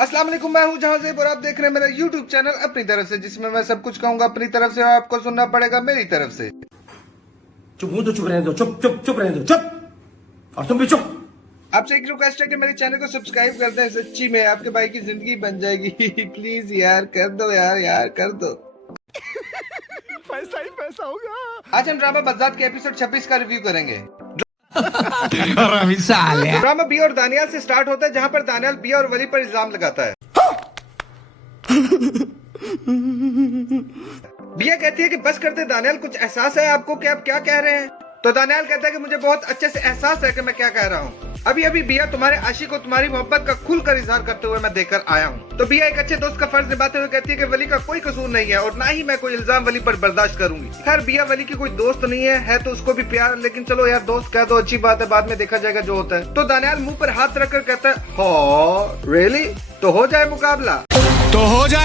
अस्सलाम वालेकुम, मैं हूं जहां से और आप देख रहे हैं मेरा YouTube चैनल अपनी तरफ से, जिसमें मैं सब कुछ कहूंगा अपनी तरफ से और आपको सुनना पड़ेगा मेरी तरफ से। चुप हूं तो चुप रहने दो, चुप चुप चुप रहने दो, चुप। और तुम भी चुप। आपसे एक रिक्वेस्ट है कि मेरे चैनल को सब्सक्राइब कर दें, सच्ची में आपके भाई की जिंदगी बन जाएगी। प्लीज यार कर दो, यार कर दो। पैसा ही पैसा होगा। आज हम ड्रामा बज़ात के एपिसोड 26 का रिव्यू करेंगे। साले। ड्रामा बिया और दानियाल से स्टार्ट होता है, जहां पर दानियाल बिया और वली पर इल्जाम लगाता है। बिया कहती है कि बस करते दानियाल, कुछ एहसास है आपको कि आप क्या कह रहे हैं? तो दानियाल कहता है कि मुझे बहुत अच्छे से एहसास है कि मैं क्या कह रहा हूँ। अभी अभी बिया तुम्हारे आशिक को तुम्हारी मोहब्बत का खुलकर इजहार करते हुए मैं देखकर आया हूँ। तो बिया एक अच्छे दोस्त का फर्ज निभाते हुए कहती है कि वली का कोई कसूर नहीं है और ना ही मैं कोई इल्जाम वली पर बर्दाश्त करूंगी। खैर बिया वली की कोई दोस्त नहीं है तो उसको भी प्यार, लेकिन चलो यार दोस्त कह दो, अच्छी बात है, बाद में देखा जाएगा जो होता है। तो दानियाल मुंह पर हाथ रखकर कहता है, हो रियली? तो हो जाए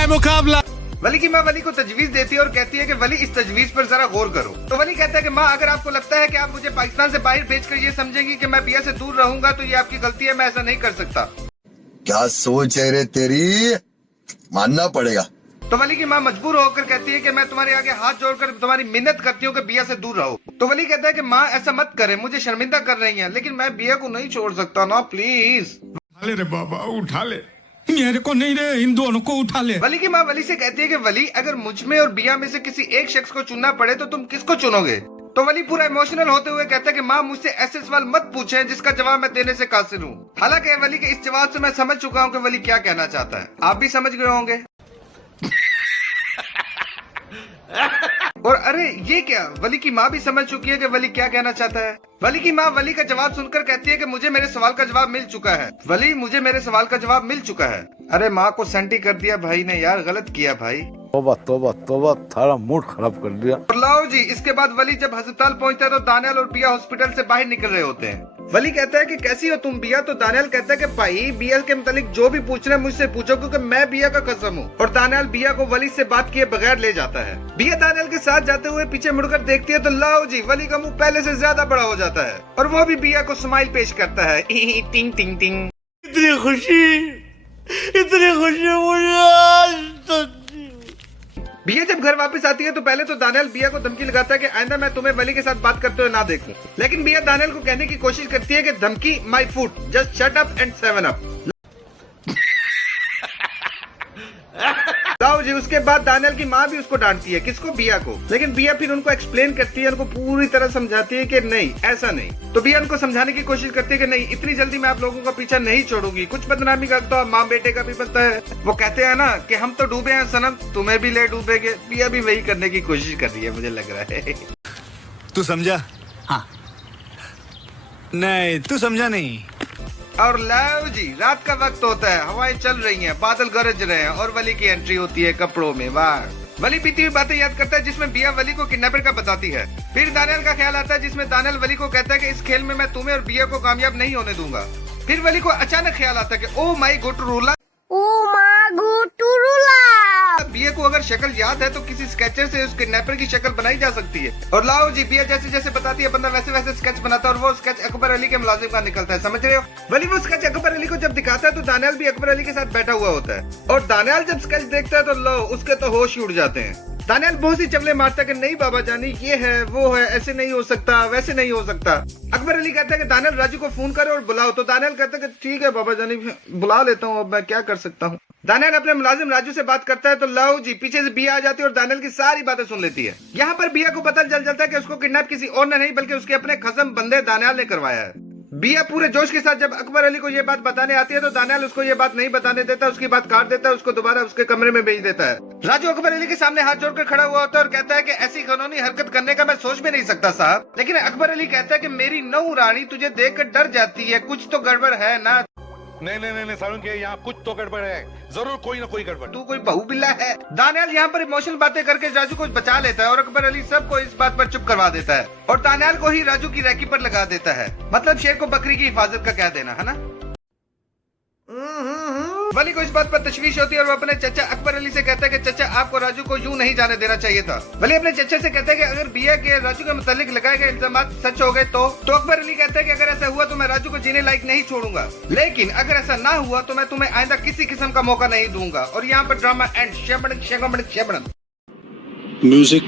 मुकाबला। वली की माँ वली को तजवीज देती है और कहती है कि वली इस तजवीज पर जरा गौर करो। तो वली कहता है कि माँ, अगर आपको लगता है कि आप मुझे पाकिस्तान से बाहर भेजकर ये समझेंगी कि मैं बिया से दूर रहूंगा तो ये आपकी गलती है, मैं ऐसा नहीं कर सकता। क्या सोच है रे तेरी, मानना पड़ेगा। तो वली की माँ मजबूर होकर कहती है कि मैं तुम्हारे आगे हाथ जोड़कर तुम्हारी मिन्नत करती हूँ कि बिया से दूर रहो। तो वली कहता है कि माँ ऐसा मत करे, मुझे शर्मिंदा कर रही है, लेकिन मैं बिया को नहीं छोड़ सकता ना, प्लीज। उठा ले रे बाबा, उठा ले, मेरे को नहीं रे, इन दोनों को उठा ले। वली की माँ वली से कहती है कि वली, अगर मुझ में और बिया में से किसी एक शख्स को चुनना पड़े तो तुम किसको चुनोगे? तो वली पूरा इमोशनल होते हुए कहता है कि माँ, मुझसे ऐसे सवाल मत पूछे जिसका जवाब मैं देने से कासिर हूँ। हालांकि वली के इस जवाब से मैं समझ चुका हूँ कि वली क्या कहना चाहता है। आप भी समझ गए होंगे। और अरे ये क्या, वली की माँ भी समझ चुकी है कि वली क्या कहना चाहता है। वली की माँ वली का जवाब सुनकर कहती है कि मुझे मेरे सवाल का जवाब मिल चुका है। वली, मुझे मेरे सवाल का जवाब मिल चुका है। अरे माँ को सेंटी कर दिया भाई ने, यार गलत किया भाई। तोबा तोबा तोबा, थारा मूड खराब कर दिया। और लाओ जी, इसके बाद वली जब अस्पताल पहुंचता है तो दानियाल और बिया हॉस्पिटल से बाहर निकल रहे होते हैं। वली कहता है कि कैसी हो तुम बिया? तो दानियाल कहता है कि भाई बिया के मुतालिक जो भी पूछना है मुझसे पूछो, क्योंकि मैं बिया का कसम हूँ। और दानियाल बिया को वली से बात किए बगैर ले जाता है। बिया दानियाल के साथ जाते हुए पीछे मुड़कर देखती है तो लाओ जी, वली का मुंह पहले से ज्यादा बड़ा हो जाता है और वो भी बिया को स्माइल पेश करता है। टिंग टिंग टिंग। इतनी खुशी मुझे आज तक। बिया जब घर वापस आती है तो पहले तो दानियाल बिया को धमकी लगाता है कि आइंदा मैं तुम्हें वली के साथ बात करते हुए ना देखूं। लेकिन बिया दानियाल को कहने की कोशिश करती है कि धमकी my foot, just shut up and 7 up. लाओ जी, उसके बाद दानियाल की माँ भी उसको डांटती है, किसको? बिया को। लेकिन बिया फिर उनको एक्सप्लेन करती है, उनको पूरी तरह समझाती है कि नहीं ऐसा नहीं। तो बिया उनको समझाने की कोशिश करती है कि नहीं, इतनी जल्दी मैं आप लोगों का पीछा नहीं छोड़ूंगी, कुछ बदनामी का तो माँ बेटे का भी बनता है। वो कहते हैं ना कि हम तो डूबे हैं सनम, तुम्हें भी ले डूबेंगे। बिया भी वही करने की कोशिश कर रही है, मुझे लग रहा है। तू समझा? हाँ। नहीं, तू समझा नहीं। और लाओ जी, रात का वक्त होता है, हवाएं चल रही हैं, बादल गरज रहे हैं और वली की एंट्री होती है कपड़ों में। वाह। वली बीती हुई बातें याद करता है जिसमें बिया वली को किडनैपर का बताती है। फिर दानियाल का ख्याल आता है जिसमें दानियाल वली को कहता है कि इस खेल में मैं तुम्हें और बिया को कामयाब नहीं होने दूंगा। फिर वली को अचानक ख्याल आता है कि ओ माई गोटरूला, बिया को अगर शक्ल याद है तो किसी स्केचर से उस किडनैपर की शक्ल बनाई जा सकती है। और लाओ जी, बिया जैसे जैसे बताती है बंदा वैसे वैसे स्केच बनाता है और वो स्केच अकबर अली के मुलाजिम का निकलता है, समझ रहे हो? वली वो स्केच अकबर अली को जब दिखाता है तो दानियाल भी अकबर अली के साथ बैठा हुआ होता है। और दानियाल जब स्केच देखता है तो लो, उसके तो होश उड़ जाते हैं। दानियाल बहुत सी चवले मारता है कि नहीं बाबा जानी, ये है वो है, ऐसे नहीं हो सकता, वैसे नहीं हो सकता। अकबर अली कहता है कि दानियाल राजू को फोन करे और बुलाओ। तो दानियाल कहता है कि ठीक है बाबा जानी, बुला लेता हूँ, अब मैं क्या कर सकता हूँ। दानियाल अपने मुलाजिम राजू से बात करता है तो लाओ जी, पीछे से बिया आ जाती है और दानियाल की सारी बातें सुन लेती है। यहाँ पर बिया को पता चल जाता है कि उसको किडनैप किसी और ने नहीं बल्कि उसके अपने खसम बंदे दानियाल ने करवाया है। बिया पूरे जोश के साथ जब अकबर अली को ये बात बताने आती है तो दानियाल उसको ये बात नहीं बताने देता, उसकी बात काट देता है, उसको दोबारा उसके कमरे में भेज देता है। राजू अकबर अली के सामने हाथ जोड़कर खड़ा हुआ होता है और कहता है कि ऐसी कानूनी हरकत करने का मैं सोच भी नहीं सकता साहब। लेकिन अकबर अली कहता है कि मेरी नौ रानी तुझे देख कर डर जाती है, कुछ तो गड़बड़ है ना। नहीं सारुण के यहाँ कुछ तो गड़बड़ है, जरूर कोई ना कोई गड़बड़। तू कोई बहू बिल्ला है। दानियाल यहाँ पर इमोशनल बातें करके राजू को बचा लेता है और अकबर अली सबको इस बात पर चुप करवा देता है और दानियाल को ही राजू की रैकी पर लगा देता है। मतलब शेर को बकरी की हिफाजत का कह देना है ना। वली को इस बात पर तशवीश होती है और वो अपने चचा अकबर अली से कहता है कि चचा आपको राजू को यूं नहीं जाने देना चाहिए था। वली अपने चचा से कहता है कि अगर बिया के राजू के मुतालिक लगाए गए इल्जाम सच हो गए तो अकबर अली कहता है कि अगर ऐसा हुआ तो मैं राजू को जीने लायक नहीं छोड़ूंगा, लेकिन अगर ऐसा ना हुआ तो मैं तुम्हें आइंदा किसी किस्म का मौका नहीं दूंगा। और यहाँ पर ड्रामा एंड। म्यूजिक